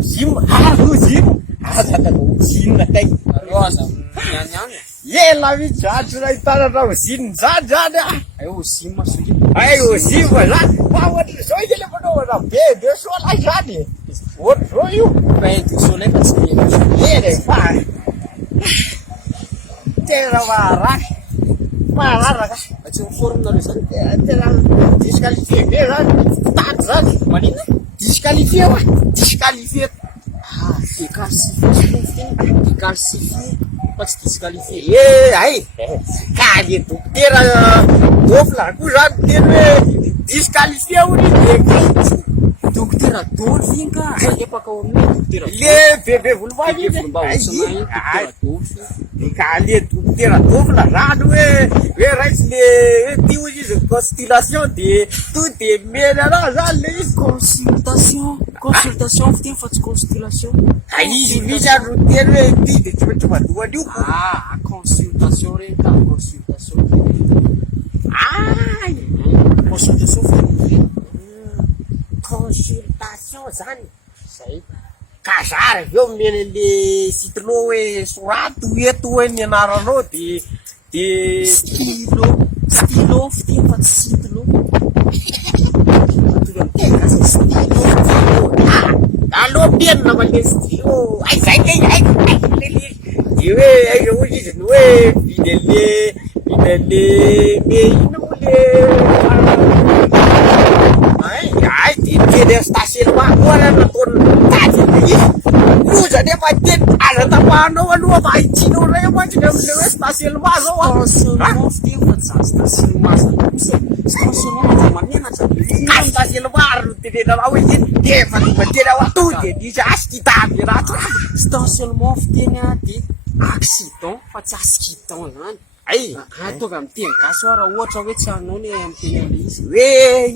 OZYM OZYM tay ela midratra ahitana OZYM zany OZYM OZYM zany fa ohatry zao izy le manao raha be sola zany ohatry zao io solefa tsy ere fa tena maharaka tsy miforminareo zany tena disqualifié be zany tady zany manina disqualifié wa disqualifié décalcifié fa tsy disqualifié ay ka le dokotera dofla koa zany teny hoe disqualifié ony dokotera dôly igny ka epaka ao aminay dokotera le bebe volombaly ka le dokotera dofla zany hoe raisy le ty hoy izy consultation de tout de mena raha zany le izy consultation fiteny fa tsy consultation izy misy andro teny hoe ty de tsy maintsy madohany io consultation regny ka consultation fiteny consultation zany zay ka zara avy eo mena le stylo hoe sorato eto hoe ny anaranao de stylo fiteny fa tsy stylo aloha mienina male stylo ay zay de hoe aiza hoy izy ny hoe vidy le me ina moa le ay de teny stationnement koa raha nataony tady le izy loza nefa teny aza tapahanao aloha fa hitsinao ray mantsiny amile hoe stationnement zao stationnement fiteny fa tsy stationnement stationnement mamenatra ka stationnement ary no tenenarah hoe eny defa tonga teny ao ato de nisy asiky tavy raha stationnement fiteny de accident fa tsy accident zany ay ataovy amin'ny teny gasy raha ohatra hoe tsy anao ny amin'ny teny amle izy hoe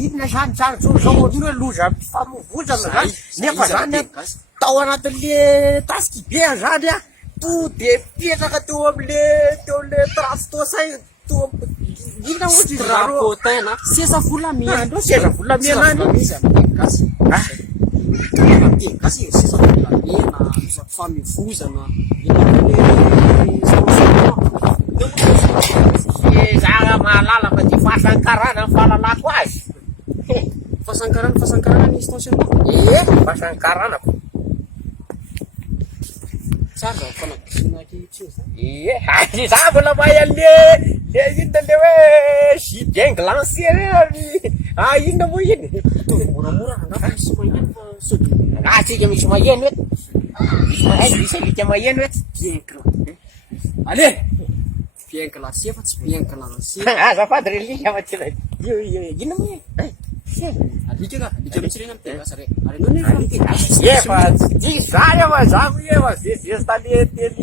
inona zany zao ohatriny hoe loza fifamovozana zany nefa zany tao anatin'le tasiky be zany to de petraka teo amle trafitosay inona ohatry izy rarotin na seza volamena seza volamena izy amin'ny gasy amin'ny gasy seza volamena famivozana zaha mahalala fa ty fahasankarana fahalalako azy fahasankarana izy stationnement fahasankaranako tsara fanabosina ankehitriny zany za mbola mahay an'le inona le hoe jidin glancé inona moa iny moramora angafa misy maheno fa sody tsika misy maheno eto misy alika maheno eto bien classé allez bien classé fa tsy bien classé azafady relika fa tena inona moa alika mitsirena amin'ny teny gasy ary anao nefa amin'ny teny gasy efa tsy zany efa zaho efa zezesta le teny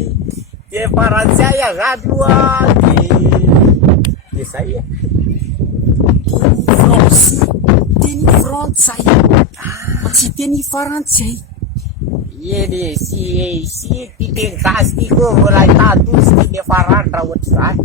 farantsay zany loha de zay teny frantsay fa tsy teny farantsay eny si ty teny gasy ty koa vola tatozy ty le farany raha ohatry zany